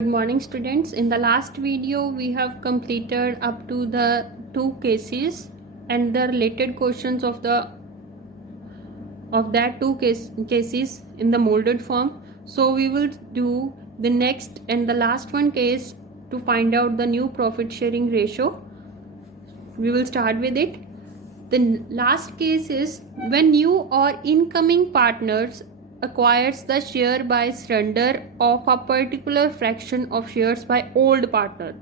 Good morning students. In the last video we have completed up to the two cases and the related questions of that cases in the molded form. So we will do the next and the last one case to find out the new profit sharing ratio. We will start with it. The last case is when new or incoming partners acquires the share by surrender of a particular fraction of shares by old partner.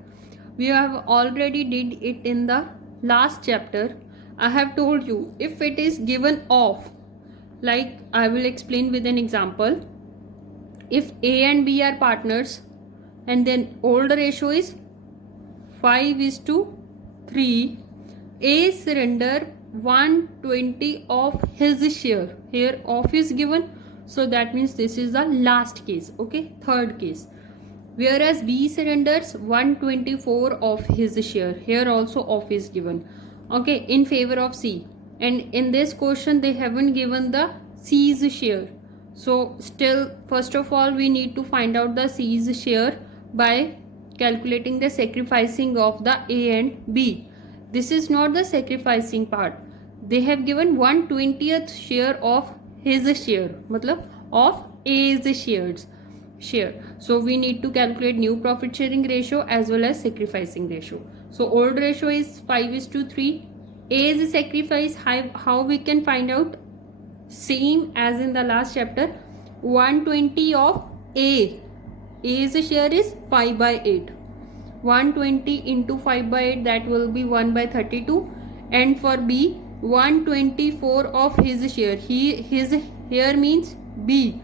We have already did it in the last chapter. I have told you if it is given off, like I will explain with an example. If A and B are partners and then old ratio is 5:3, A surrender 120 of his share. Here off is given, so that means this is the last case. Okay, third case. Whereas B surrenders 124 of his share. Here also off is given. Okay, in favor of C. And in this question they haven't given the C's share. So still, first of all, we need to find out the C's share by calculating the sacrificing of the A and B. This is not the sacrificing part. They have given 1/20th share of his share, matlab of A's share. So we need to calculate new profit sharing ratio as well as sacrificing ratio. So old ratio is 5:3. A's sacrifice, how we can find out? Same as in the last chapter. 120 of A's share is 5/8. 120 into 5/8, that will be 1/32. And for B, 124 of his share. His here means B.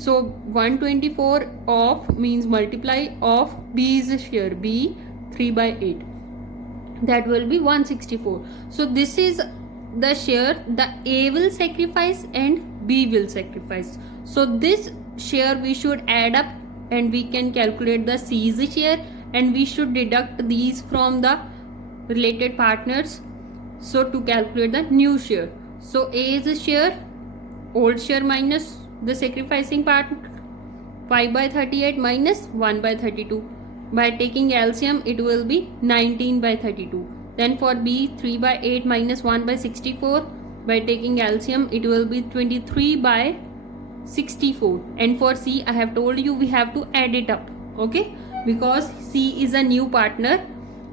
So 124 of means multiply of B's share. B 3/8. That will be 164. So this is the share the A will sacrifice and B will sacrifice. So this share we should add up and we can calculate the C's share, and we should deduct these from the related partners. So to calculate the new share, so A's share, old share minus the sacrificing part, 5/38 minus 1/32. By taking LCM, it will be 19/32. Then for B, 3/8 minus 1/64. By taking LCM, it will be 23/64. And for C, I have told you we have to add it up. Okay, because C is a new partner,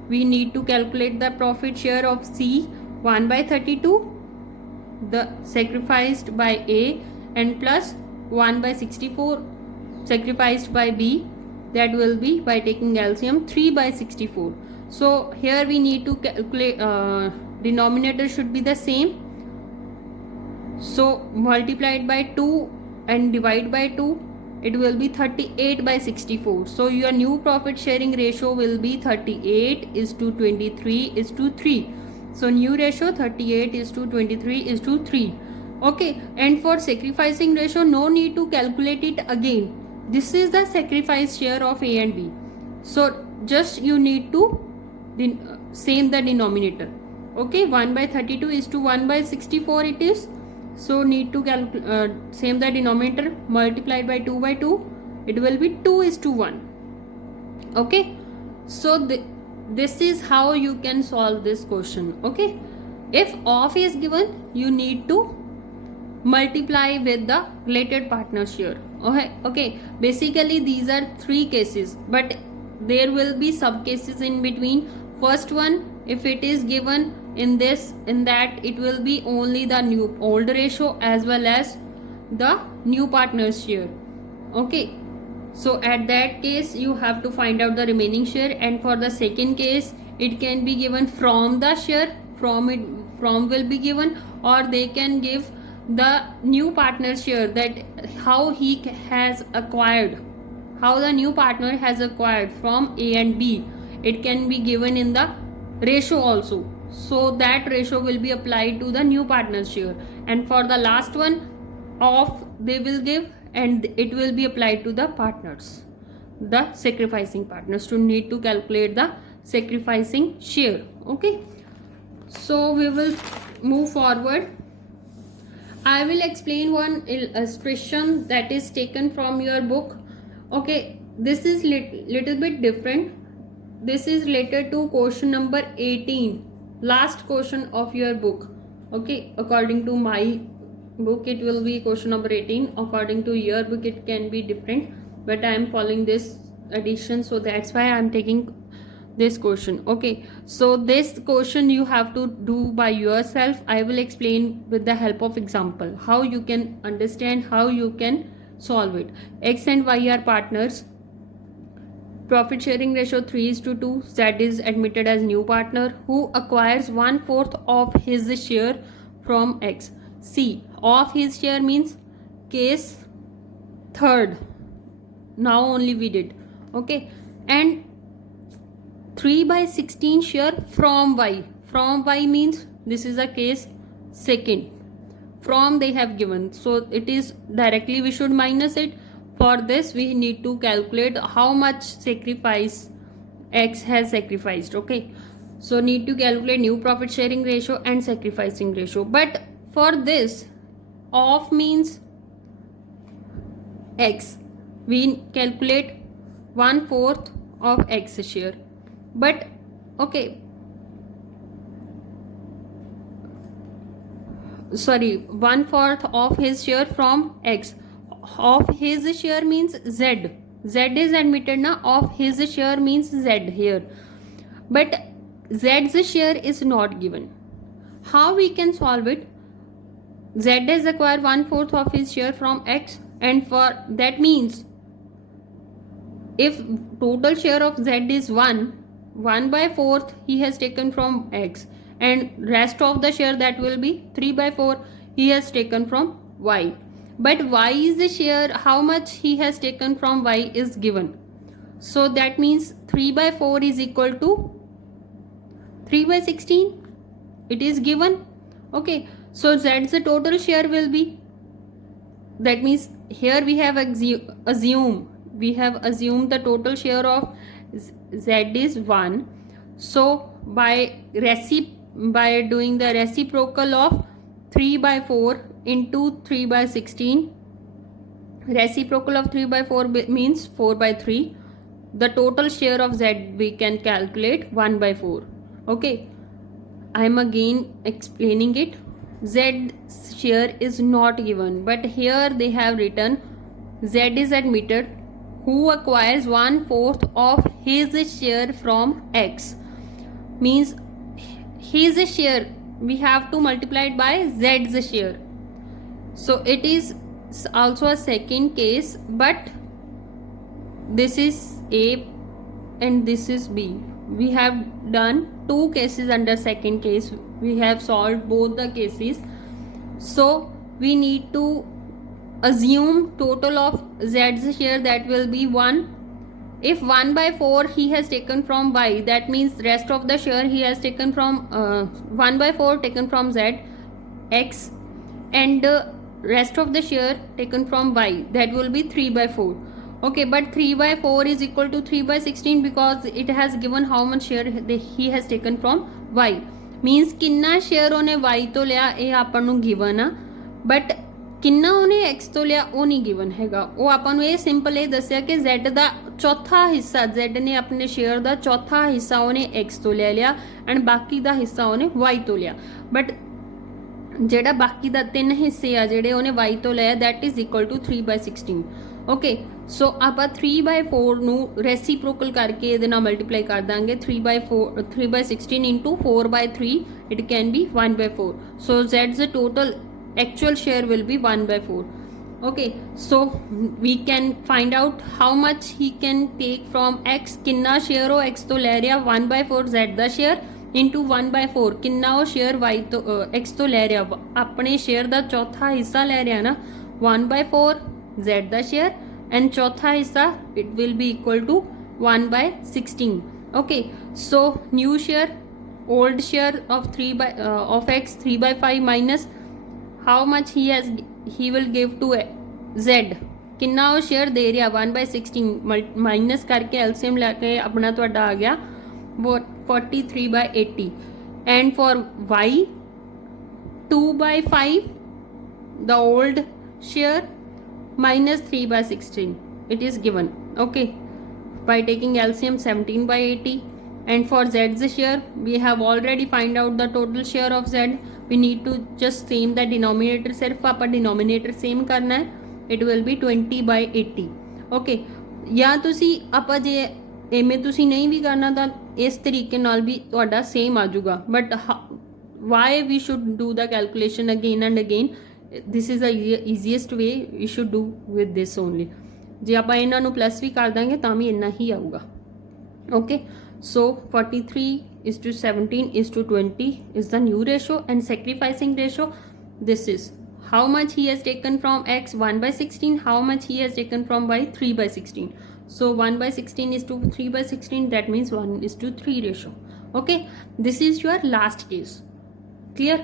we need to calculate the profit share of C. 1/32, the sacrificed by A, and plus 1/64 sacrificed by B, that will be by taking LCM 3/64. So here we need to calculate, denominator should be the same, so multiplied by 2 and divide by 2, it will be 38/64. So your new profit sharing ratio will be 38:23:3. So new ratio 38:23:3. Okay, and for sacrificing ratio, no need to calculate it again. This is the sacrifice share of A and B. So just you need to same the denominator. Okay, 1/32 is to 1/64 it is. So need to same the denominator, multiplied by 2/2, it will be 2:1. Okay, so this is how you can solve this question. Okay, if off is given, you need to multiply with the related partner share. Okay, basically these are three cases, but there will be sub cases in between. First one, if it is given in this, in that, it will be only the new old ratio as well as the new partner's share. Okay, so at that case you have to find out the remaining share. And for the second case, it can be given from the share, from will be given, or they can give the new partner share, that how he has acquired, how the new partner has acquired from A and B. It can be given in the ratio also, so that ratio will be applied to the new partner share. And for the last one, off they will give, and it will be applied to the partners, the sacrificing partners, to need to calculate the sacrificing share. Okay, so we will move forward. I will explain one illustration that is taken from your book. Okay, this is little bit different. This is related to question number 18, last question of your book. Okay, according to my book it will be question number 18. According to your book it can be different, but I am following this addition, so that's why I am taking this question. Okay, so this question you have to do by yourself. I will explain with the help of example how you can understand, how you can solve it. X and Y are partners. Profit sharing ratio 3:2. Z is admitted as new partner who acquires 1/4 of his share from X. C, of his share means case third. Now only we did. Okay, and 3/16 share from Y. From Y means this is a case second. From they have given, so it is directly we should minus it. For this we need to calculate how much sacrifice X has sacrificed. Okay, so need to calculate new profit sharing ratio and sacrificing ratio. But for this, of means X, we calculate 1/4 of X share. But okay, sorry, 1/4 of his share from X. Of his share means Z. Z is admitted now. Of his share means Z here. But Z's share is not given. How we can solve it? Z has acquired 1/4 of his share from X, and for that means if total share of Z is 1/4 he has taken from X, and rest of the share that will be 3/4 he has taken from Y. But Y's share, how much he has taken from Y is given. So that means 3/4 is equal to 3/16. It is given. Okay, so Z's total share will be, that means here we have assumed the total share of Z is 1. So by doing the reciprocal of 3/4 into 3/16, reciprocal of 3/4 means 4/3. The total share of Z we can calculate 1/4. Okay, I am again explaining it. Z's share is not given, but here they have written Z is admitted who acquires 1/4 of his share from X. Means his share we have to multiply it by Z's share. So it is also a second case, but this is A and this is B. We have done two cases under second case. We have solved both the cases. So we need to assume total of Z's share, that will be 1. If 1/4 he has taken from Y, that means rest of the share he has taken from 1/4 taken from Z, X, and rest of the share taken from Y, that will be 3/4. Okay, but 3/4 is equal to 3/16 because it has given how much share he has taken from Y. Means किन्ना share ਉਹਨੇ Y ਤੋਂ ਲਿਆ ਇਹ ਆਪਾਂ ਨੂੰ given ਆ, but ਕਿੰਨਾ ਉਹਨੇ X ਤੋਂ ਲਿਆ ਉਹ ਨਹੀਂ given ਹੈਗਾ. ਉਹ ਆਪਾਂ ਨੂੰ ਇਹ ਸਿੰਪਲ ਇਹ ਦੱਸਿਆ ਕਿ Z ਦਾ ਚੌਥਾ ਹਿੱਸਾ, Z ਨੇ ਆਪਣੇ ਸ਼ੇਅਰ ਦਾ ਚੌਥਾ ਹਿੱਸਾ ਉਹਨੇ X ਤੋਂ ਲੈ ਲਿਆ ਐਂਡ ਬਾਕੀ ਦਾ ਹਿੱਸਾ ਉਹਨੇ Y ਤੋਂ ਲਿਆ. ਬਟ ਜਿਹੜਾ ਬਾਕੀ ਦਾ 3 ਹਿੱਸੇ ਆ ਜਿਹੜੇ ਉਹਨੇ Y ਤੋਂ ਲਿਆ, that is equal to 3/16. Okay, ਸੋ ਆਪਾਂ 3/4 ਨੂੰ ਰੈਸੀਪ੍ਰੋਕਲ ਕਰਕੇ ਇਹਦੇ ਨਾਲ ਮਲਟੀਪਲਾਈ ਕਰ ਦਾਂਗੇ. 3/16 into 4/3 it can be 1/4. So Z's total actual share will be 1/4. Okay, so we can find out how much he can take from X. किन्ना share ਉਹ X ਤੋਂ ਲੈ ਰਿਹਾ, 1/4 Z ਦਾ share into 1/4 ਕਿੰਨਾ ਉਹ share Y ਤੋਂ X ਤੋਂ ਲੈ ਰਿਹਾ, ਆਪਣੇ share ਦਾ ਚੌਥਾ ਹਿੱਸਾ ਲੈ ਰਿਹਾ ਨਾ, 1/4 Z ਦਾ share and ਚੌਥਾ ਹਿੱਸਾ it will be equal to 1/16. Okay, so new share, old share of X 3/5 minus how much he will give to Z. ਕਿੰਨਾ ਉਹ ਸ਼ੇਅਰ ਦੇ ਰਿਹਾ 1/16 ਮਾਈਨਸ ਕਰਕੇ ਐਲਸੀਐਮ ਲੈ ਕੇ ਆਪਣਾ ਤੁਹਾਡਾ ਆ ਗਿਆ 43/80. And for Y 2/5 the old share minus 3/16 it is given. Okay, by taking LCM 17 by 80. And for Z's share, we have already find out the total share of Z. We need to just same the denominator, सिर्फ आप denominator same करना है. It will be 20 by 80. Okay, या तुसी आप जे इवें तुसी नहीं भी करना ਤਾਂ इस तरीके नाल भी ਤੁਹਾਡਾ same uh जाऊगा. But why we should do the calculation again and again? This is the easiest way. You should do with this only. ਜੇ ਆਪਾਂ ਇਹਨਾਂ ਨੂੰ ਪਲੱਸ ਵੀ ਕਰ ਦਾਂਗੇ ਤਾਂ ਵੀ ਇੰਨਾ ਹੀ ਆਊਗਾ. Okay, so 43:17:20 is the new ratio, and sacrificing ratio, this is how much he has taken from X 1/16, how much he has taken from Y 3/16. So 1/16 is to 3/16, that means 1:3 ratio. Okay, this is your last case. Clear?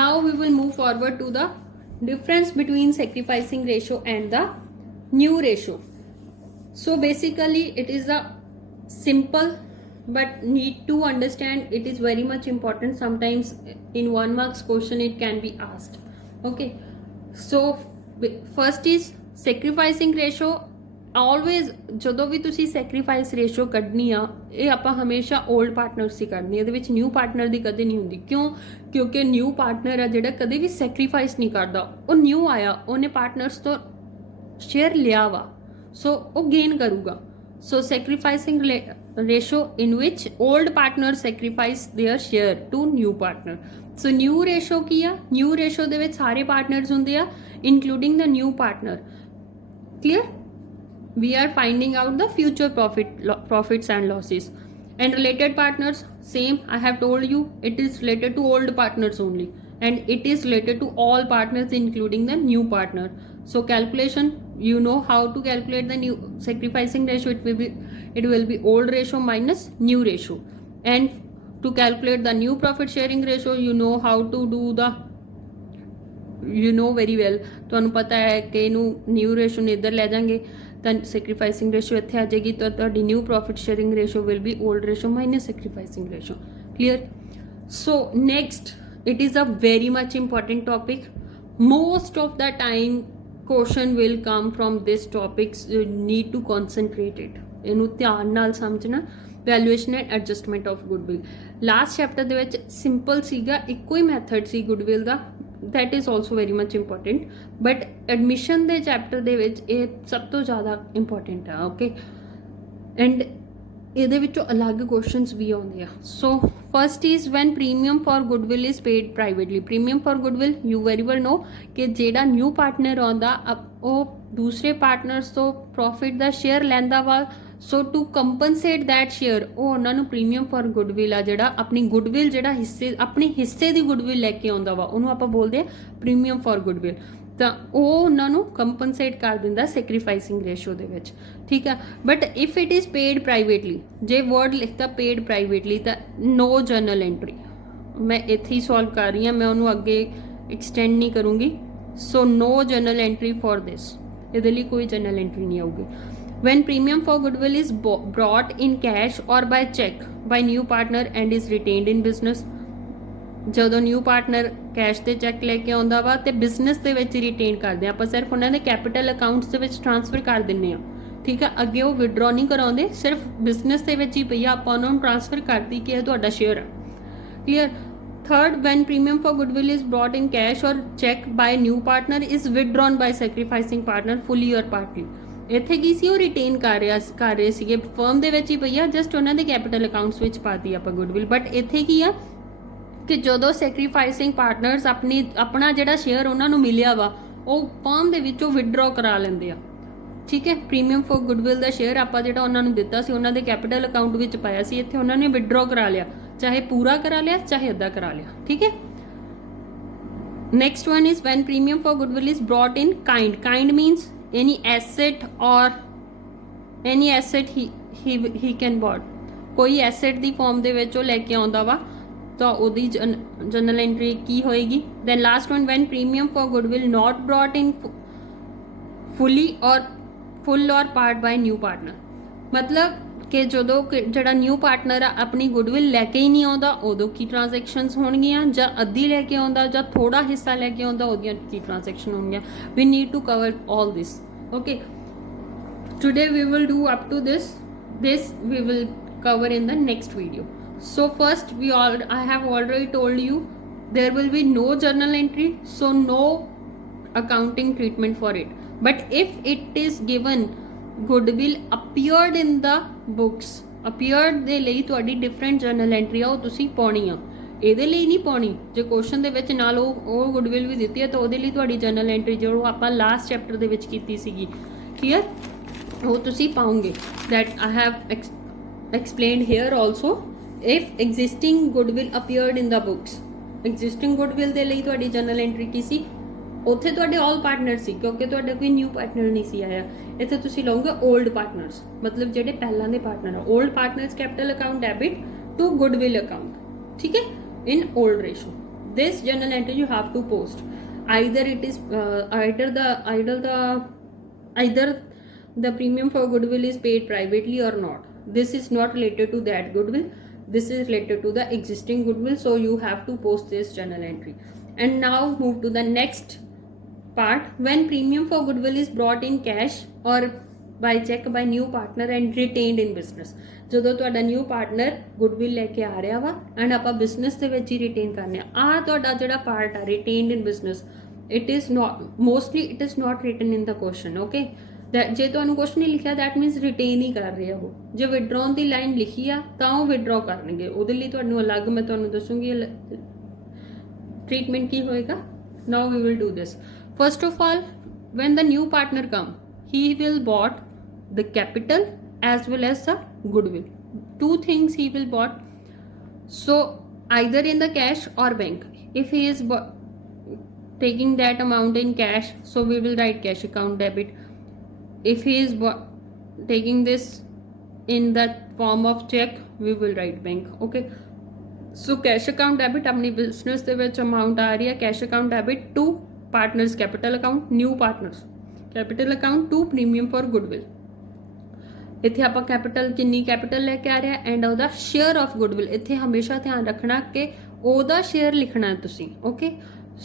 Now we will move forward to the difference between sacrificing ratio and the new ratio. So basically it is a simple but need to understand. It is very much important. Sometimes in 1 marks question it can be asked. Okay, so first is sacrificing ratio. Always ਜਦੋਂ ਵੀ ਤੁਸੀਂ sacrifice ratio ਕੱਢਣੀ ਆ, ਇਹ ਆਪਾਂ ਹਮੇਸ਼ਾ old partners ਹੀ ਕੱਢਣੀ, ਇਹਦੇ ਵਿੱਚ new partner ਦੀ ਕਦੇ ਨਹੀਂ ਹੁੰਦੀ. ਕਿਉਂ? ਕਿਉਂਕਿ new partner ਆ ਜਿਹੜਾ ਕਦੇ ਵੀ sacrifice ਨਹੀਂ ਕਰਦਾ. ਉਹ new ਆਇਆ, ਉਹਨੇ partners ਤੋਂ शेयर लिया वा, सो वो गेन करूगा. So sacrificing ratio in which old partner sacrifice their share to new partner. So new ratio की आ, न्यू रेशो दे विच सारे पार्टनर्स हुंदे आ including the new partner. Clear? We are finding out the future profits and losses. And related partners same, I have told you it is related to old partners only, and it is related to all partners including the new partner. So calculation, you know how to calculate the new sacrificing ratio. It will be old ratio minus new ratio. And to calculate the new profit sharing ratio, you know how to do the, you know very well, ਤੁਹਾਨੂੰ ਪਤਾ ਹੈ ਕਿ ਇਹਨੂੰ new ratio ਨੂੰ ਇੱਧਰ ਲੈ ਜਾਾਂਗੇ ਤਾਂ sacrificing ratio ਇੱਥੇ ਆ ਜਾਏਗੀ, ਤਾਂ ਤੁਹਾਡੀ new profit sharing ratio will be old ratio minus sacrificing ratio. Clear? So next, it is a very much important topic. Most of the time question will come from this topics. You need to concentrate it. ਇਹਨੂੰ ਧਿਆਨ ਨਾਲ ਸਮਝਣਾ. Valuation and adjustment of goodwill last chapter ਦੇ ਵਿੱਚ simple ਸੀਗਾ, ਇੱਕੋ ਹੀ method ਸੀ ਗੁੱਡਵਿਲ ਦਾ. that is also very much important, but admission ਦੇ ਚੈਪਟਰ ਦੇ ਵਿੱਚ ਇਹ ਸਭ ਤੋਂ ਜ਼ਿਆਦਾ ਇੰਪੋਰਟੈਂਟ ਆ. ਓਕੇ, ਐਂਡ ਇਹਦੇ ਵਿੱਚੋਂ ਅਲੱਗ ਕੁਐਸਚਨਸ ਵੀ ਆਉਂਦੇ ਆ. So first is when premium for goodwill is paid privately. Premium for goodwill you very well know ਕਿ ਜਿਹੜਾ ਨਿਊ ਪਾਰਟਨਰ ਆਉਂਦਾ ਉਹ ਦੂਸਰੇ ਪਾਰਟਨਰਸ ਤੋਂ ਪ੍ਰੋਫਿਟ ਦਾ ਸ਼ੇਅਰ ਲੈਂਦਾ ਵਾ. So to compensate that share, ਉਹ ਉਹਨਾਂ ਨੂੰ ਪ੍ਰੀਮੀਅਮ ਫॉर ਗੁੱਡਵਿਲ ਆ ਜਿਹੜਾ ਆਪਣੀ ਗੁੱਡਵਿਲ ਜਿਹੜਾ ਹਿੱਸੇ ਆਪਣੇ ਹਿੱਸੇ ਦੀ ਗੁੱਡਵਿਲ ਲੈ ਕੇ ਆਉਂਦਾ ਵਾ, ਉਹਨੂੰ ਆਪਾਂ ਬੋਲਦੇ ਆ ਪ੍ਰੀਮੀਅਮ ਫॉर ਗੁੱਡਵਿਲ. ਤਾਂ ਉਹ ਉਹਨਾਂ ਨੂੰ ਕੰਪਨਸੇਟ ਕਰ ਦਿੰਦਾ ਸੈਕਰੀਫਾਈਸਿੰਗ ਰੇਸ਼ੋ ਦੇ ਵਿੱਚ. ਠੀਕ ਆ, but if it is paid privately, ਜੇ ਵਰਡ ਲਿਖਦਾ ਪੇਡ ਪ੍ਰਾਈਵੇਟਲੀ ਤਾਂ ਨੋ ਜਰਨਲ ਐਂਟਰੀ. ਮੈਂ ਇੱਥੇ ਹੀ ਸੋਲਵ ਕਰ ਰਹੀ ਹਾਂ, ਮੈਂ ਉਹਨੂੰ ਅੱਗੇ ਐਕਸਟੈਂਡ ਨਹੀਂ ਕਰੂੰਗੀ. ਸੋ ਨੋ ਜਰਨਲ ਐਂਟਰੀ ਫॉर ਦਿਸ, ਇਹਦੇ ਲਈ ਕੋਈ ਜਰਨਲ ਐਂਟਰੀ ਨਹੀਂ ਆਊਗੀ. when premium for goodwill is brought in cash or by check by new partner and is retained in business. ਜਦੋਂ ਨਿਊ ਪਾਰਟਨਰ ਕੈਸ਼ ਤੇ ਚੈੱਕ ਲੈ ਕੇ ਆਉਂਦਾ ਵਾ ਤੇ ਬਿਜ਼ਨਸ ਦੇ ਵਿੱਚ ਰਿਟੇਨ ਕਰਦੇ ਆ, ਆਪਾਂ ਸਿਰਫ ਉਹਨਾਂ ਦੇ ਕੈਪੀਟਲ ਅਕਾਊਂਟਸ ਦੇ ਵਿੱਚ ਟ੍ਰਾਂਸਫਰ ਕਰ ਦਿੰਨੇ ਆ. ਠੀਕ ਆ, ਅੱਗੇ ਉਹ ਵਿਡਰੋ ਨਹੀਂ ਕਰਾਉਂਦੇ, ਸਿਰਫ ਬਿਜ਼ਨਸ ਦੇ ਵਿੱਚ ਹੀ ਪਈ ਆ, ਆਪਾਂ ਉਹਨਾਂ ਨੂੰ ਟ੍ਰਾਂਸਫਰ ਕਰਦੀ ਕਿ ਇਹ ਤੁਹਾਡਾ ਸ਼ੇਅਰ ਆ. Clear? Third, when premium for goodwill is brought in cash or check by new partner is withdrawn by sacrificing partner fully or partly. ਇੱਥੇ ਕੀ ਸੀ, ਉਹ ਰਿਟੇਨ ਕਰ ਰਹੇ ਸੀਗੇ, ਫਰਮ ਦੇ ਵਿੱਚ ਹੀ ਪਈ ਆ, ਜਸਟ ਉਹਨਾਂ ਦੇ ਕੈਪੀਟਲ ਅਕਾਊਂਟਸ ਵਿੱਚ ਪਾਤੀ ਆਪਾਂ ਗੁੱਡਵਿਲ. ਬਟ ਇੱਥੇ ਕੀ ਆ ਕਿ ਜਦੋਂ ਸੈਕਰੀਫਾਈਸਿੰਗ ਪਾਰਟਨਰਸ ਆਪਣਾ ਜਿਹੜਾ ਸ਼ੇਅਰ ਉਹਨਾਂ ਨੂੰ ਮਿਲਿਆ ਵਾ ਉਹ ਫਰਮ ਦੇ ਵਿੱਚੋਂ ਵਿਡਰੋ ਕਰਾ ਲੈਂਦੇ ਆ. ਠੀਕ ਹੈ, premium for goodwill the share ਆਪਾਂ ਜਿਹੜਾ ਉਹਨਾਂ ਨੂੰ ਦਿੱਤਾ ਸੀ ਉਹਨਾਂ ਦੇ ਕੈਪੀਟਲ ਅਕਾਊਂਟ ਵਿੱਚ ਪਾਇਆ ਸੀ, ਇੱਥੇ ਉਹਨਾਂ ਨੇ ਵਿਡਰੋ ਕਰਾ ਲਿਆ, ਚਾਹੇ ਪੂਰਾ ਕਰਾ ਲਿਆ ਚਾਹੇ ਅੱਧਾ ਕਰਾ ਲਿਆ. ਠੀਕ ਹੈ, next one is when premium for goodwill is brought in kind. Kind means any asset or any asset he can bought. ਕੋਈ ਐਸੈਟ ਦੀ ਫਾਰਮ ਦੇ ਵਿੱਚ ਉਹ ਲੈ ਕੇ ਆਉਂਦਾ ਵਾ ਤਾਂ ਉਹਦੀ ਜਨਰਲ ਐਂਟਰੀ ਕੀ ਹੋਏਗੀ. then last one, when premium for goodwill not brought in full or part by new partner. ਮਤਲਬ ਕਿ ਜਦੋਂ ਜਿਹੜਾ ਨਿਊ ਪਾਰਟਨਰ ਆ ਆਪਣੀ ਗੁੱਡਵਿਲ ਲੈ ਕੇ ਹੀ ਨਹੀਂ ਆਉਂਦਾ, ਉਦੋਂ ਕੀ ਟ੍ਰਾਂਜੈਕਸ਼ਨਸ ਹੋਣਗੀਆਂ, ਜਾਂ ਅੱਧੀ ਲੈ ਕੇ ਆਉਂਦਾ ਜਾਂ ਥੋੜਾ ਹਿੱਸਾ ਲੈ ਕੇ ਆਉਂਦਾ, ਉਹਦੀਆਂ ਕੀ ਟ੍ਰਾਂਜੈਕਸ਼ਨ ਹੋਣਗੀਆਂ. we need to cover all this. okay, today we will do up to this. This we will cover in the next video. So first I have already told you there will be no journal entry, so no accounting treatment for it. But if it is given goodwill appeared in the books, appeared ਦੇ ਲਈ ਤੁਹਾਡੀ different journal entry ਆ ਉਹ ਤੁਸੀਂ ਪਾਉਣੀ ਆ, ਇਹਦੇ ਲਈ ਨਹੀਂ ਪਾਉਣੀ। ਜੇ ਕੁਐਸਚਨ ਦੇ ਵਿੱਚ ਨਾਲ ਉਹ ਗੁੱਡਵਿਲ ਵੀ ਦਿੱਤੀ ਹੈ ਤਾਂ ਉਹਦੇ ਲਈ ਤੁਹਾਡੀ ਜਰਨਲ ਐਂਟਰੀ ਜੋ ਆਪਾਂ ਲਾਸਟ ਚੈਪਟਰ ਦੇ ਵਿੱਚ ਕੀਤੀ ਸੀਗੀ, ਕਲੀਅਰ, ਉਹ ਤੁਸੀਂ ਪਾਉਂਗੇ। That I have explained here also. If existing goodwill appeared in the books, existing goodwill ਦੇ ਲਈ ਤੁਹਾਡੀ ਜਰਨਲ ਐਂਟਰੀ ਕੀ ਸੀ, ਉੱਥੇ ਤੁਹਾਡੇ ਆਲ ਪਾਰਟਨਰ ਸੀ ਕਿਉਂਕਿ ਤੁਹਾਡਾ ਕੋਈ ਨਿਊ ਪਾਰਟਨਰ ਨਹੀਂ ਸੀ ਆਇਆ। ਇੱਥੇ ਤੁਸੀਂ ਲਓਗੇ 올ਡ ਪਾਰਟਨਰਸ, ਮਤਲਬ ਜਿਹੜੇ ਪਹਿਲਾਂ ਦੇ ਪਾਰਟਨਰ ਆ। Old partners capital account debit to goodwill account, ਠੀਕ ਹੈ, in old ratio. This journal entry you have to post. Either it is either the premium for goodwill is paid privately or not. This is not related to that goodwill. This is related to the existing goodwill. So you have to post this journal entry. And now move to the next part. When premium for goodwill is brought in cash or by check by new partner and retained in business. ਜਦੋਂ ਤੁਹਾਡਾ new partner goodwill ਲੈ ਕੇ ਆ ਰਿਹਾ ਵਾ and ਆਪਾਂ business ਦੇ ਵਿੱਚ ਹੀ retain ਕਰਨੇ ਆ ਤੁਹਾਡਾ ਜਿਹੜਾ ਪਾਰਟ ਆ retained in business, it is not mostly it is not written in the question, okay. ਜੇ ਤੁਹਾਨੂੰ ਕੁਐਸਚਨ ਨਹੀਂ ਲਿਖਿਆ ਦੈਟ ਮੀਨਸ ਰਿਟੇਨ ਹੀ ਕਰ ਰਹੇ ਹੋ। ਜੇ ਵਿਡਰੋਨ ਦੀ ਲਾਈਨ ਲਿਖੀ ਆ ਤਾਂ ਉਹ ਵਿਡਰੋ ਕਰਨਗੇ, ਉਹਦੇ ਲਈ ਤੁਹਾਨੂੰ ਅਲੱਗ ਮੈਂ ਤੁਹਾਨੂੰ ਦੱਸੂਗੀ ਟ੍ਰੀਟਮੈਂਟ ਕੀ ਹੋਏਗਾ। Now we will do this. First of all when the new partner come, he will bought the capital as well as the goodwill. Two things he will bought, so either in the cash or bank. If he is taking that amount in cash, so we will write cash account debit. If he is taking this in the form of check, we will write bank, okay. So cash account debit अपनी business ਦੇ ਵਿੱਚ amount ਆ ਰਹੀ ਹੈ, cash account debit to partners capital account, new partners capital account to premium for goodwill. ਇੱਥੇ ਆਪਾਂ capital ਕਿੰਨੀ capital ਲੈ ਕੇ ਆ ਰਿਹਾ ਐਂਡ ਉਹਦਾ ਸ਼ੇਅਰ ਆਫ ਗੁੱਡਵਿਲ, ਇੱਥੇ ਹਮੇਸ਼ਾ ਧਿਆਨ ਰੱਖਣਾ ਕਿ ਉਹਦਾ ਸ਼ੇਅਰ ਲਿਖਣਾ ਤੁਸੀਂ, okay.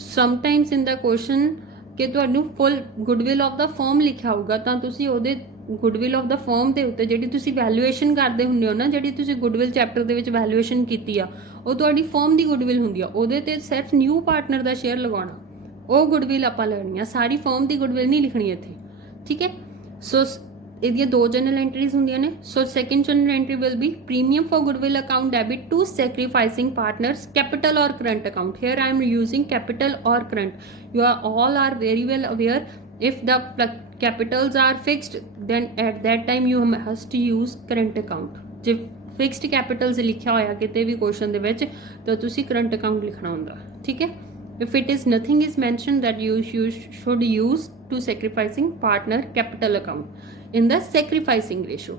Sometimes in the question ਕਿ ਤੁਹਾਨੂੰ ਫੁੱਲ ਗੁੱਡਵਿਲ ਆਫ ਦਾ ਫਰਮ ਲਿਖਿਆ ਹੋਊਗਾ ਤਾਂ ਤੁਸੀਂ ਉਹਦੇ ਗੁੱਡਵਿਲ ਆਫ ਦਾ ਫਰਮ ਦੇ ਉੱਤੇ ਜਿਹੜੀ ਤੁਸੀਂ ਵੈਲੂਏਸ਼ਨ ਕਰਦੇ ਹੁੰਦੇ ਹੋ ਨਾ, ਜਿਹੜੀ ਤੁਸੀਂ ਗੁੱਡਵਿਲ ਚੈਪਟਰ ਦੇ ਵਿੱਚ ਵੈਲੂਏਸ਼ਨ ਕੀਤੀ ਆ ਉਹ ਤੁਹਾਡੀ ਫਰਮ ਦੀ ਗੁੱਡਵਿਲ ਹੁੰਦੀ ਆ, ਉਹਦੇ ਤੇ ਸਿਰਫ ਨਿਊ ਪਾਰਟਨਰ ਦਾ ਸ਼ੇਅਰ ਲਗਾਉਣਾ, ਉਹ ਗੁੱਡਵਿਲ ਆਪਾਂ ਲੈਣੀ ਆ, ਸਾਰੀ ਫਰਮ ਦੀ ਗੁੱਡਵਿਲ ਨਹੀਂ ਲਿਖਣੀ ਇੱਥੇ, ਠੀਕ ਹੈ। ਸੋ ਇਹਦੀਆਂ ਦੋ ਜਰਨਲ ਐਂਟਰੀਜ਼ ਹੁੰਦੀਆਂ ਨੇ। So second journal entry will be premium for goodwill account debit to sacrificing partners capital or current account. Here I am using capital or current. You are all are very well aware if the capitals are fixed then at that time you must use current account. ਜੇ fixed capitals ਲਿਖਿਆ ਹੋਇਆ ਕਿਤੇ ਵੀ question ਦੇ ਵਿੱਚ ਤਾਂ ਤੁਸੀਂ current account ਲਿਖਣਾ ਹੁੰਦਾ, ਠੀਕ ਹੈ। If it is nothing is mentioned that you should use to sacrificing partner capital account in the sacrificing ratio.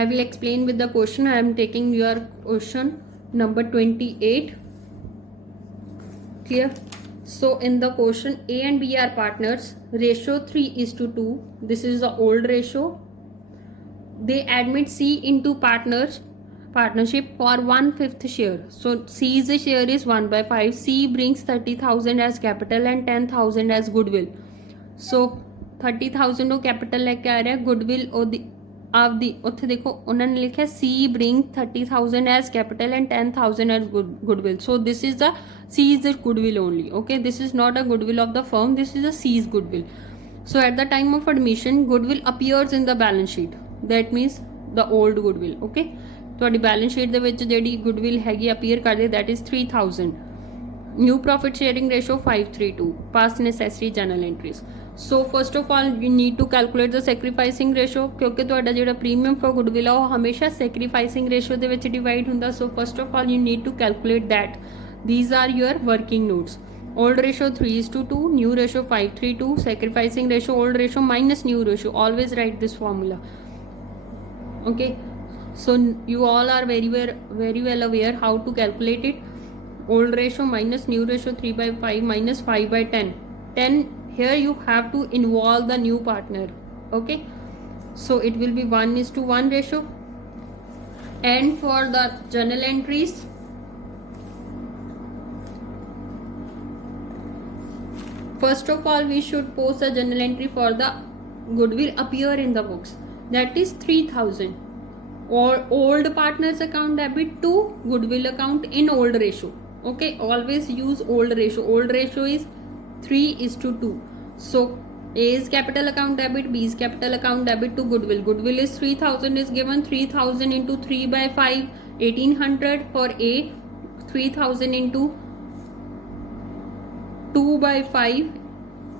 I will explain with the question. I am taking your question number 28. Clear? So in the question, A and B are partners. Ratio 3:2. This is the old ratio. They admit C into partnership for 1/5 share. So C's share is 1/5. C brings 30,000 as capital and 10,000 as goodwill. So 30,000 ਉਹ capital ਲੈ ਕੇ ਆ ਰਿਹਾ, goodwill ਉਹਦੀ ਆਪਦੀ ਉੱਥੇ ਦੇਖੋ ਉਹਨਾਂ ਨੇ ਲਿਖਿਆ C bring 30,000 as capital and 10,000 as goodwill. So this is the C is the goodwill only, okay. This is not a goodwill of the firm, this is a C's goodwill. So at the time of admission goodwill appears in the balance sheet, that means the old goodwill, okay. ਤੁਹਾਡੀ balance sheet ਦੇ ਵਿੱਚ ਜਿਹੜੀ goodwill ਹੈਗੀ appear ਕਰਦੇ that is 3000. New profit sharing ratio 5:3:2. Past necessary journal entries. So first of all you need to calculate the sacrificing ratio, ਕਿਉਂਕਿ ਤੁਹਾਡਾ ਜਿਹੜਾ premium for goodwill ਆ ਉਹ ਹਮੇਸ਼ਾ ਸੈਕਰੀਫਾਈਸਿੰਗ ਰੇਸ਼ੋ ਦੇ ਵਿੱਚ ਡਿਵਾਈਡ ਹੁੰਦਾ। So first of all you need to calculate that. These are your working notes. old ratio 3:2, new ratio 5:3:2, sacrificing ratio old ratio minus new ratio. Always write this formula, okay. So you all are very well aware how to calculate it. Old ratio minus new ratio 3/5 minus 5/10. 10 here you have to involve the new partner, okay. So it will be 1:1 ratio. And for the journal entries, first of all we should post a journal entry for the goodwill appear in the books, that is 3000. old partners account debit to goodwill account in old ratio. Okay, always use old ratio. Old ratio is 3:2. So A's capital account debit, B's capital account debit to goodwill. Goodwill is 3000 is given, 3000 into 3 by 5, 1800 for A, 3000 into 2 by 5,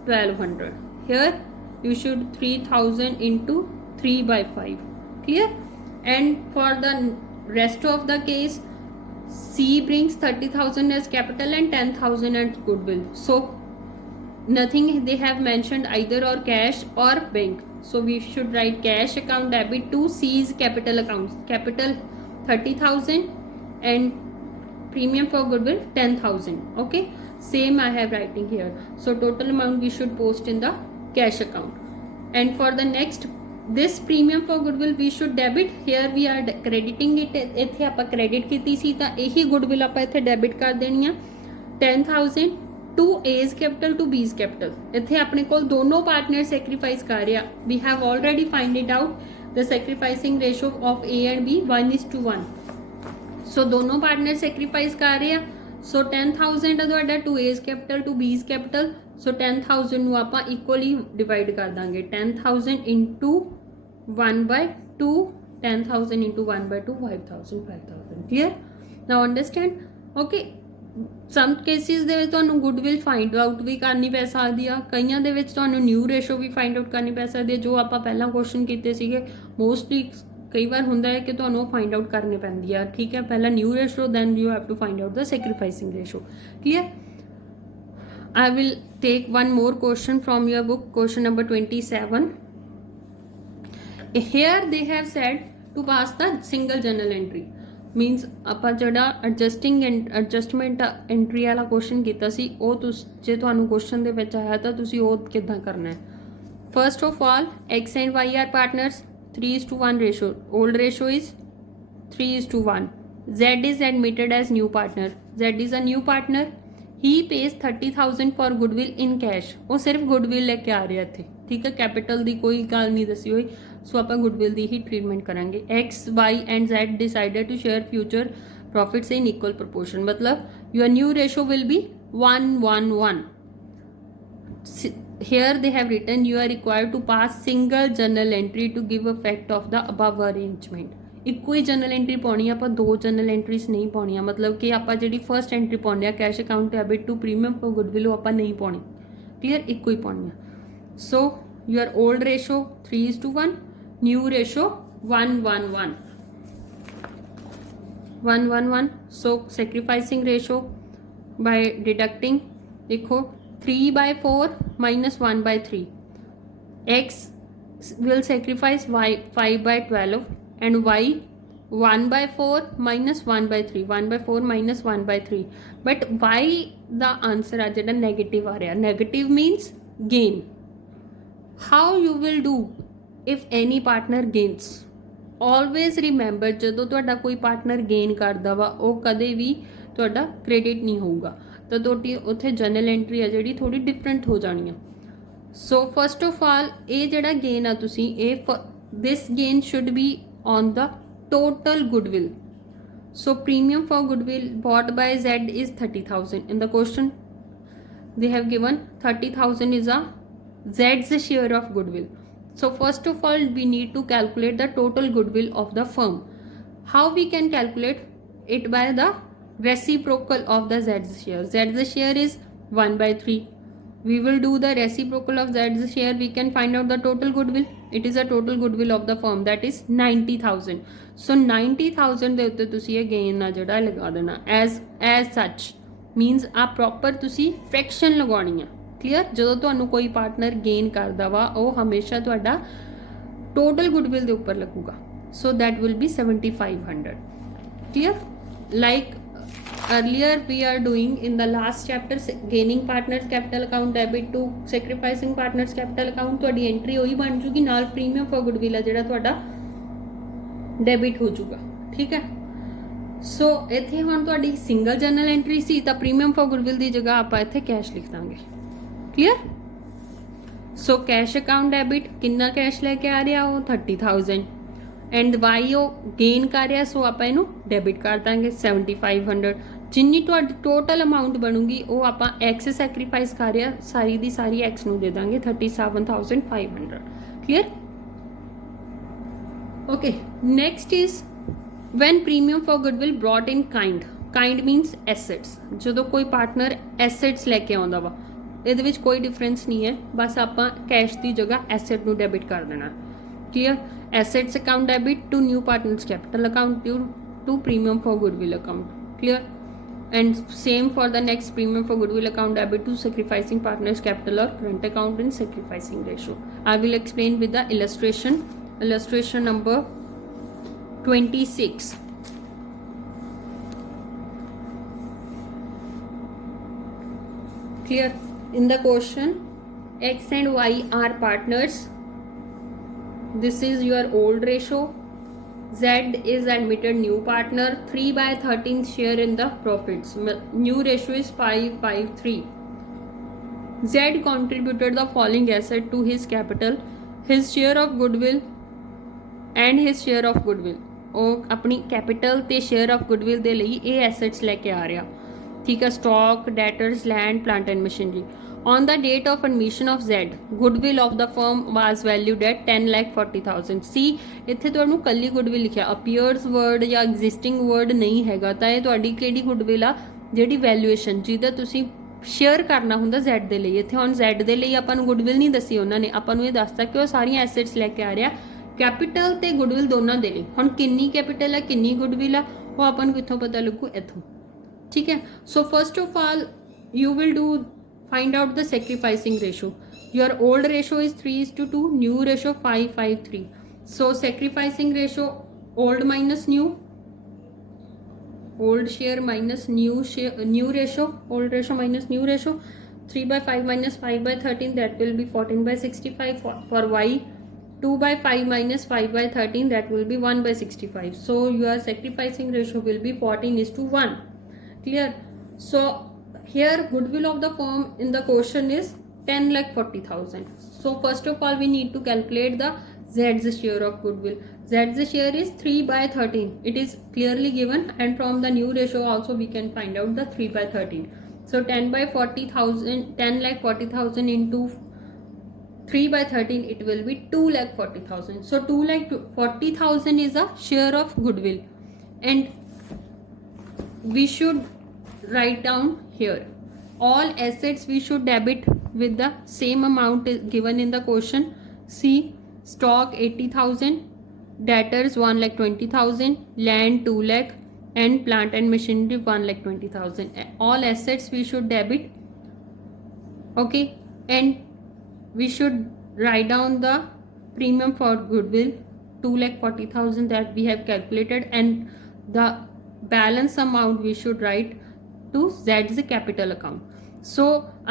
1200. Here you should 3000 into 3 by 5. Clear? And for the rest of the case, C brings 30,000 as capital and 10,000 as goodwill. So nothing they have mentioned either or cash or bank. So we should write cash account debit to C's capital accounts. Capital 30,000 and premium for goodwill 10,000. Okay, same I have writing here. So total amount we should post in the cash account. And for the next, this premium for goodwill we should debit. Here we are crediting it. ਇੱਥੇ ਆਪਾਂ credit ਕੀਤੀ ਸੀ ਤਾਂ ਇਹੀ goodwill ਆਪਾਂ ਇੱਥੇ debit ਕਰ ਦੇਣੀ ਆ 10,000 to A's capital to B's capital. ਇੱਥੇ ਆਪਣੇ ਕੋਲ ਦੋਨੋਂ ਪਾਰਟਨਰ ਸੈਕਰੀਫਾਈਸ ਕਰ ਰਿਹਾ. We have already find it out the sacrificing ratio of A and B 1:1. So ਦੋਨੋਂ ਪਾਰਟਨਰ ਸੈਕਰੀਫਾਈਸ ਕਰ ਰਹੇ ਆ. So 10,000 ਹੈ ਤੁਹਾਡਾ to A's capital to B's capital. So 10,000 ਨੂੰ ਆਪਾਂ equally divide ਕਰ ਦਾਂਗੇ. 10,000 into 1/2, 10,000 into 1/2, 5,000, 5,000. Clear? Now understand? Okay. Some cases ਦੇ ਵਿੱਚ ਤੁਹਾਨੂੰ goodwill find out ਵੀ ਕਰਨੀ ਪੈ ਸਕਦੀ ਆ. ਕਈਆਂ ਦੇ ਵਿੱਚ ਤੁਹਾਨੂੰ new ratio ਵੀ find out ਕਰਨੀ ਪੈ ਸਕਦੀ ਹੈ. ਜੋ ਆਪਾਂ ਪਹਿਲਾਂ ਕੁਐਸਚਨ ਕੀਤੇ ਸੀਗੇ mostly ਕਈ ਵਾਰ ਹੁੰਦਾ ਹੈ ਕਿ ਤੁਹਾਨੂੰ ਉਹ find out ਕਰਨੀ ਪੈਂਦੀ ਆ. ਠੀਕ ਹੈ, ਪਹਿਲਾਂ new ratio then you have to find out the sacrificing ratio. Clear? I will take one more question from your book, question number 27. Here they have said to pass the single journal entry. Means ਆਪਾਂ ਜਿਹੜਾ adjustment entry ਵਾਲਾ question ਕੀਤਾ ਸੀ ਉਹ ਜੇ ਤੁਹਾਨੂੰ question ਦੇ ਵਿੱਚ ਆਇਆ ਤਾਂ ਤੁਸੀਂ ਉਹ ਕਿੱਦਾਂ ਕਰਨਾ ਹੈ. First of all, X and Y are partners, 3:1 ratio. Old ratio is 3:1. Z is admitted as new partner. Z is a new partner. He pays 30,000 for goodwill in cash. ਉਹ ਸਿਰਫ goodwill ਲੈ ਕੇ ਆ ਰਿਹਾ ਇੱਥੇ. ਠੀਕ ਹੈ, ਕੈਪੀਟਲ ਦੀ ਕੋਈ ਗੱਲ ਨਹੀਂ ਦੱਸੀ ਹੋਈ. ਸੋ ਆਪਾਂ goodwill ਦੀ ਹੀ ਟ੍ਰੀਟਮੈਂਟ ਕਰਾਂਗੇ. X, Y and Z decided to share future profits in equal proportion. मतलब your new ratio will be 1:1. Here they have written you are required to pass single journal entry to give effect of the above arrangement. ਇੱਕੋ ਹੀ general entry ਪਾਉਣੀ, ਆਪਾਂ ਦੋ general entries ਨਹੀਂ ਪਾਉਣੀਆਂ. ਮਤਲਬ ਕਿ ਆਪਾਂ ਜਿਹੜੀ ਫਰਸਟ ਐਂਟਰੀ ਪਾਉਂਦੇ ਆ cash account debit to premium for goodwill ਉਹ ਆਪਾਂ ਨਹੀਂ ਪਾਉਣੀ. ਕਲੀਅਰ? ਇੱਕੋ ਹੀ ਪਾਉਣੀ ਆ. So your old ratio 3:1, new ratio 1:1. 1:1. So sacrificing ratio by deducting, देखो 3/4 minus 1/3. X will sacrifice Y 5/12 and Y 1/4 minus 1/3. 1/4 minus 1/3. But why the answer आ जेड़ा negative आ रहा? Negative means gain. How you will do if any partner gains? Always remember ਜਦੋਂ ਤੁਹਾਡਾ ਕੋਈ partner gain ਕਰਦਾ ਵਾ ਉਹ ਕਦੇ ਵੀ ਤੁਹਾਡਾ ਕ੍ਰੈਡਿਟ ਨਹੀਂ ਹੋਊਗਾ ਤਾਂ ਤੁਹਾਡੀ ਉੱਥੇ ਜਨਰਲ ਐਂਟਰੀ ਆ ਜਿਹੜੀ ਥੋੜੀ ਡਿਫਰੈਂਟ ਹੋ ਜਾਣੀ ਆ. ਸੋ ਫਸਟ ਆਫ ਆਲ ਇਹ ਜਿਹੜਾ ਗੇਨ ਆ ਤੁਸੀਂ ਇਹ this gain should be on the total goodwill. So premium for goodwill bought by Z is 30,000. In the question they have given 30,000 is a Z's share of goodwill. So first of all we need to calculate the total goodwill of the firm. How we can calculate it? By the reciprocal of the Z's share. Z's share is 1/3. We will do the reciprocal of Z's share. We can find out the total goodwill. It is a total goodwill of the firm, that is 90,000. So 90,000 ਦੇ ਉੱਤੇ ਤੁਸੀਂ ਇਹ gain ਆ ਜਿਹੜਾ ਲਗਾ ਦੇਣਾ as such. Means ਆ proper ਤੁਸੀਂ fraction ਲਗਾਉਣੀ ਆ. Clear? ਜਦੋਂ ਤੁਹਾਨੂੰ ਕੋਈ ਪਾਰਟਨਰ ਗੇਨ ਕਰਦਾ ਵਾ ਉਹ ਹਮੇਸ਼ਾ ਤੁਹਾਡਾ ਟੋਟਲ ਗੁੱਡਵਿਲ ਦੇ ਉੱਪਰ ਲੱਗੂਗਾ. So that will be 7,500. Clear? Like earlier we are doing in the last chapter, gaining partners capital account debit to sacrificing partners capital account. ਤੁਹਾਡੀ ਐਂਟਰੀ ਉਹੀ ਬਣ ਜੂਗੀ ਨਾਲ ਪ੍ਰੀਮੀਅਮ ਫॉर ਗੁੱਡਵਿਲ ਆ ਜਿਹੜਾ ਤੁਹਾਡਾ ਡੈਬਿਟ ਹੋ ਜੂਗਾ. ਠੀਕ ਹੈ? ਸੋ ਇੱਥੇ ਹੁਣ ਤੁਹਾਡੀ ਸਿੰਗਲ ਜਰਨਲ ਐਂਟਰੀ ਸੀ ਤਾਂ ਪ੍ਰੀਮੀਅਮ ਫॉर ਗੁੱਡਵਿਲ ਦੀ ਜਗ੍ਹਾ ਆਪਾਂ ਇੱਥੇ ਕੈਸ਼ ਲਿਖ ਦਾਂਗੇ. ਕਲੀਅਰ? ਸੋ ਕੈਸ਼ ਅਕਾਊਂਟ ਡੈਬਿਟ ਕਿੰਨਾ ਕੈਸ਼ ਲੈ ਕੇ ਆ ਰਿਹਾ ਉਹ 30,000. एंड वाई वो गेन कर रहा, सो आप इनू डेबिट कर देंगे 7500। जिन्नी तुहाडी टोटल अमाउंट बनूगी वो आप एक्स सैक्रीफाइस कर रहा, सारी दी सारी एक्स नू दे देंगे 37,500। Clear? Okay, next is when premium for goodwill brought in kind. Kind मीनस assets. जो कोई पार्टनर एसेट्स लैके आउंदा वा, ਇਹਦੇ ਵਿੱਚ कोई डिफरेंस नहीं है, बस आप कैश की जगह एसेट नू डेबिट कर देना। Clear? Assets account debit to new partners capital account to premium for goodwill account. Clear? And same for the next premium for goodwill account debit to sacrificing partners capital or current account in sacrificing ratio. I will explain with the illustration number 26। Clear? In the question, x and y are partners. This is your old ratio. Z is admitted new partner, 3/13 share in the profits. New ratio is 5/3. Z contributed the following asset to his capital, his share of goodwill and his share of goodwill। ਉਹ ਆਪਣੀ capital ਤੇ share of goodwill ਦੇ ਲਈ ਇਹ assets ਲੈ ਕੇ ਆ ਰਿਹਾ। ठीक है? Stock, debtors, land, plant and machinery. On the date of admission of Z, goodwill of the firm was valued at 10,40,000। See ਇੱਥੇ ਤੁਹਾਨੂੰ ਕੱਲੀ ਗੁੱਡਵਿਲ ਲਿਖਿਆ, ਅਪੀਅਰਸ ਵਰਡ ਜਾਂ ਐਗਜ਼ਿਸਟਿੰਗ ਵਰਡ ਨਹੀਂ ਹੈਗਾ, ਤਾਂ ਇਹ ਤੁਹਾਡੀ ਕਿਹੜੀ ਗੁੱਡਵਿਲ ਆ, ਜਿਹੜੀ ਵੈਲਿਊਏਸ਼ਨ ਜਿਹਦਾ ਤੁਸੀਂ ਸ਼ੇਅਰ ਕਰਨਾ ਹੁੰਦਾ Z ਦੇ ਲਈ। ਇੱਥੇ ਹੁਣ Z ਦੇ ਲਈ ਆਪਾਂ ਨੂੰ ਗੁੱਡਵਿਲ ਨਹੀਂ ਦੱਸੀ ਉਹਨਾਂ ਨੇ, ਆਪਾਂ ਨੂੰ ਇਹ ਦੱਸਤਾ ਕਿ ਉਹ ਸਾਰੀਆਂ ਐਸੈਟਸ ਲੈ ਕੇ ਆ ਰਿਹਾ कैपिटल ते गुडविल दोनों दे लिए। हुण किन्नी कैपिटल है किन्नी गुडविल है वो अपन कित्थों पता लगू, इत्थों। ठीक है? So first of all you will do find out the sacrificing ratio. Your old ratio is 3:2, new ratio 5/3। So sacrificing ratio old minus new, old share minus new ratio, old ratio minus new ratio, 3/5 minus 5/13 that will be 14/65 for y, 2/5 minus 5/13 that will be 1/65। so your sacrificing ratio will be 14:1। clear? So here goodwill of the firm in the question is 10,40,000। so first of all we need to calculate the Z's share of goodwill। Z's share is 3/13, it is clearly given, and from the new ratio also we can find out the 3/13। so 10/40,000, 10,40,000 into 3/13, it will be 2,40,000। so 2,40,000 is a share of goodwill, and we should write down here all assets we should debit with the same amount given in the question। see, stock 80,000, debtors 1,20,000, land 2 lakh, and plant and machinery 1,20,000। all assets we should debit। okay, and we should write down the premium for goodwill 2,40,000 that we have calculated, and the balance amount we should write to Z's capital account। so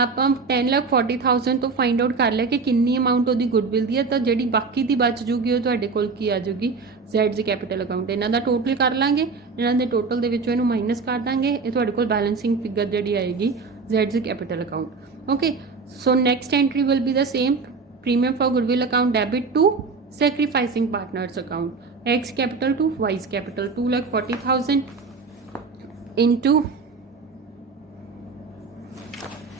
ਆਪਾਂ 10,40,000 ਤੋਂ find out ਕਰ ਲਿਆ ਕਿ ਕਿੰਨੀ amount ਉਹਦੀ goodwill ਦੀ ਹੈ, ਤਾਂ ਜਿਹੜੀ ਬਾਕੀ ਦੀ ਬਚ ਜੂਗੀ ਉਹ ਤੁਹਾਡੇ ਕੋਲ ਕੀ ਆ ਜੂਗੀ, Z's ਕੈਪੀਟਲ ਅਕਾਊਂਟ। ਇਹਨਾਂ ਦਾ ਟੋਟਲ ਕਰ ਲਾਂਗੇ, ਇਹਨਾਂ ਦੇ ਟੋਟਲ ਦੇ ਵਿੱਚੋਂ ਇਹਨੂੰ ਮਾਈਨਸ ਕਰ ਦਾਂਗੇ, ਇਹ ਤੁਹਾਡੇ ਕੋਲ ਬੈਲੈਂਸਿੰਗ ਫਿਗਰ ਜਿਹੜੀ ਆਏਗੀ Z's capital account. Okay, so next entry will be the same, premium for goodwill account debit to sacrificing partners account, X capital to Y's capital, 2,40,000 into,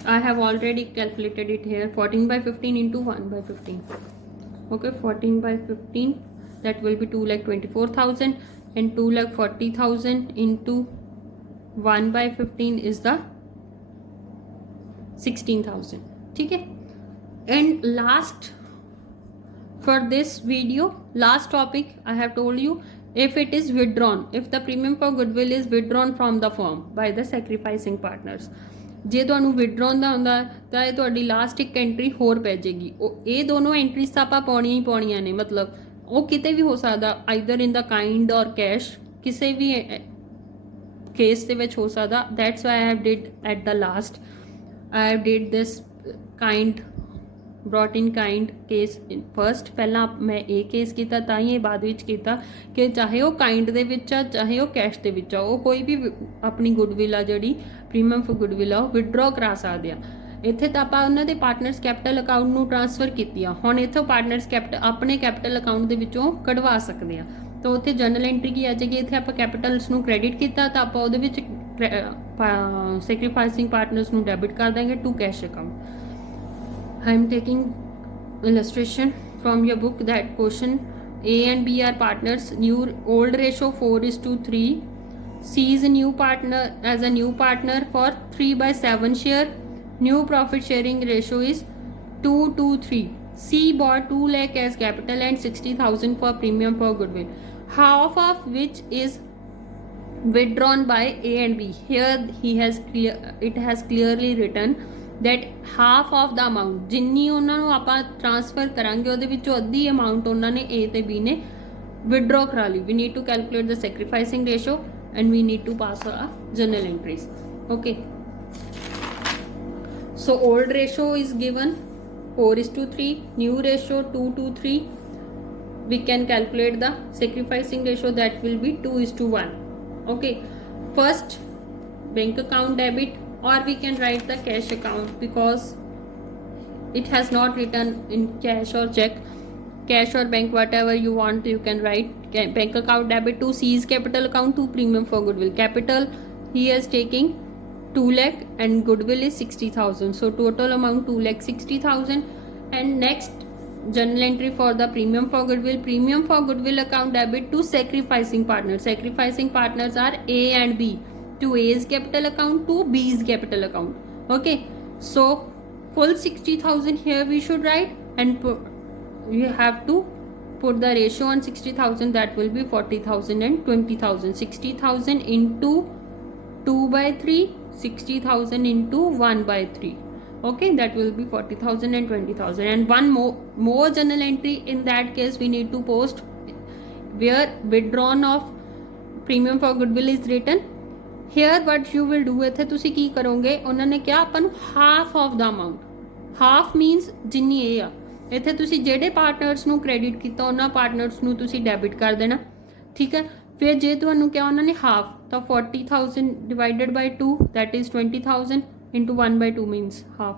I have already calculated it here, 14/15 into 1/15। okay, 14/15 that will be 2,24,000, and 2,40,000 into 1/15 is the 16,000। ठीक है? and last for this video, last topic I have told you, if it is withdrawn, if the premium for goodwill is withdrawn from the firm by the sacrificing partners, ਜੇ ਤੁਹਾਨੂੰ ਵਿਡਰਾਉਣ ਦਾ ਹੁੰਦਾ ਤਾਂ ਇਹ ਤੁਹਾਡੀ last ਇੱਕ entry ਹੋਰ ਪੈ ਜਾਏਗੀ। ਉਹ ਇਹ ਦੋਨੋਂ ਐਂਟਰੀਜ਼ ਤਾਂ ਆਪਾਂ ਪਾਉਣੀਆਂ ਹੀ ਪਾਉਣੀਆਂ ਨੇ, ਮਤਲਬ ਉਹ ਕਿਤੇ ਵੀ ਹੋ ਸਕਦਾ, ਆਈਦਰ ਇਨ ਦਾ ਕਾਈਂਡ ਔਰ ਕੈਸ਼, ਕਿਸੇ ਵੀ ਕੇਸ ਦੇ ਵਿੱਚ ਹੋ ਸਕਦਾ। That's why I have did at the last, I did this kind, brought in kind case first। ਪਹਿਲਾਂ ਮੈਂ ਇਹ ਕੇਸ ਕੀਤਾ, ਤਾਂ ਹੀ ਇਹ ਬਾਅਦ ਵਿੱਚ ਕੀਤਾ ਕਿ ਚਾਹੇ ਉਹ ਕਾइंड ਦੇ ਵਿੱਚ ਆ ਚਾਹੇ ਉਹ ਕੈਸ਼ ਦੇ ਵਿੱਚ ਆ, ਉਹ ਕੋਈ ਵੀ ਆਪਣੀ ਗੁੱਡਵਿਲ ਆ ਜਿਹੜੀ ਪ੍ਰੀਮੀਅਮ ਫॉर ਗੁੱਡਵਿਲ ਆ ਉਹ ਵਿਡਰਾ ਕਰਾ ਸਕਦੇ ਆ। ਇੱਥੇ ਤਾਂ ਆਪਾਂ ਉਹਨਾਂ ਦੇ ਪਾਰਟਨਰਸ ਕੈਪੀਟਲ ਅਕਾਊਂਟ ਨੂੰ ਟ੍ਰਾਂਸਫਰ ਕੀਤੀ ਆ, ਹੁਣ ਇੱਥੋਂ ਪਾਰਟਨਰਸ ਕੈਪੀਟਲ ਆਪਣੇ ਕੈਪੀਟਲ ਅਕਾਊਂਟ ਦੇ ਵਿੱਚੋਂ ਕਢਵਾ ਸਕਦੇ ਆ। ਤਾਂ ਉੱਥੇ ਜਨਰਲ ਐਂਟਰੀ ਕੀ ਆ ਜਾਏਗੀ, ਇੱਥੇ ਆਪਾਂ ਕੈਪੀਟਲਸ ਨੂੰ ਕ੍ਰੈਡਿਟ ਕੀਤਾ ਤਾਂ ਆਪਾਂ ਉਹਦੇ ਵਿੱਚ ਸੈਕਰੀਫਾਈਸਿੰਗ ਪਾਰਟਨਰਸ ਨੂੰ ਡੈਬਿਟ ਕਰ ਦਾਂਗੇ to cash account. I am taking illustration from your book that question A and B are partners, new old ratio 4:3, C is a new partner as a new partner for 3/7 share, new profit sharing ratio is 2:3, C bought 2 lakh as capital and 60,000 for premium for goodwill, half of which is withdrawn by A and B. Here it has clearly written that half of the amount ਜਿੰਨੀ ਉਹਨਾਂ ਨੂੰ ਆਪਾਂ transfer ਕਰਾਂਗੇ ਉਹਦੇ ਵਿੱਚੋਂ ਅੱਧੀ amount ਉਹਨਾਂ ਨੇ A ਤੇ B ਨੇ ਵਿਡਰੋ ਕਰਾ ਲਈ। we need to calculate the sacrificing ratio and we need to pass our journal entries. Okay, so old ratio is given 4:3, new ratio 2:3. we can calculate the sacrificing ratio, that will be 2:1. okay, first bank account debit, or we can write the cash account because it has not written in cash or check, cash or bank, whatever you want you can write. Bank account debit to C's capital account to premium for goodwill. Capital he is taking 2 lakh and goodwill is 60,000, so total amount 2,60,000. and next journal entry for the premium for goodwill, premium for goodwill account debit to sacrificing partners. Sacrificing partners are A and B, to A's capital account to B's capital account. okay, so full 60,000 here we should write, and you have to put the ratio on 60,000, that will be 40,000 and 20,000. 60,000 into 2/3, 60,000 into 1/3. okay, that will be 40,000 and 20,000. and one more journal entry in that case we need to post where withdrawn of premium for goodwill is written. here what you will do, ਇੱਥੇ ਤੁਸੀਂ ਕੀ ਕਰੋਗੇ, ਉਹਨਾਂ ਨੇ ਕਿਹਾ ਆਪਾਂ ਨੂੰ half of the amount, half means ਜਿੰਨੀ ਇਹ ਆ, ਇੱਥੇ ਤੁਸੀਂ ਜਿਹੜੇ ਪਾਰਟਨਰਸ ਨੂੰ ਕ੍ਰੈਡਿਟ ਕੀਤਾ ਉਹਨਾਂ ਪਾਰਟਨਰਸ ਨੂੰ ਤੁਸੀਂ ਡੈਬਿਟ ਕਰ ਦੇਣਾ। ਠੀਕ ਹੈ, ਫਿਰ ਜੇ ਤੁਹਾਨੂੰ ਕਿਹਾ ਉਹਨਾਂ ਨੇ ਹਾਫ, ਤਾਂ 40,000 divided by 2 that is 20,000 into 1/2 means half।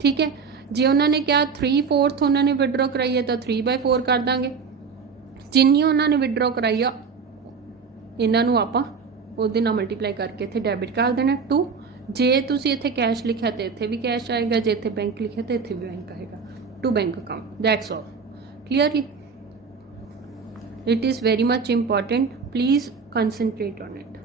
ਠੀਕ ਹੈ, ਜੇ ਉਹਨਾਂ ਨੇ ਕਿਹਾ 3/4 ਉਹਨਾਂ ਨੇ ਵਿਡਰੋ ਕਰਾਈ ਹੈ ਤਾਂ 3/4 ਕਰ ਦਾਂਗੇ। ਜਿੰਨੀ ਉਹਨਾਂ ਨੇ ਵਿਡਰੋ ਕਰਾਈ ਆ ਇਹਨਾਂ ਨੂੰ ਆਪਾਂ ਉਹਦੇ ਨਾਲ ਮਲਟੀਪਲਾਈ ਕਰਕੇ ਇੱਥੇ ਡੈਬਿਟ ਕਰ ਦੇਣਾ 2। ਜੇ ਤੁਸੀਂ ਇੱਥੇ ਕੈਸ਼ ਲਿਖਿਆ ਤੇ ਇੱਥੇ ਵੀ ਕੈਸ਼ ਆਏਗਾ, ਜੇ ਇੱਥੇ ਬੈਂਕ ਲਿਖਿਆ ਤੇ ਇੱਥੇ ਵੀ ਬੈਂਕ ਆਏਗਾ, to bank account. That's all. Clearly, it is very much important. Please concentrate on it.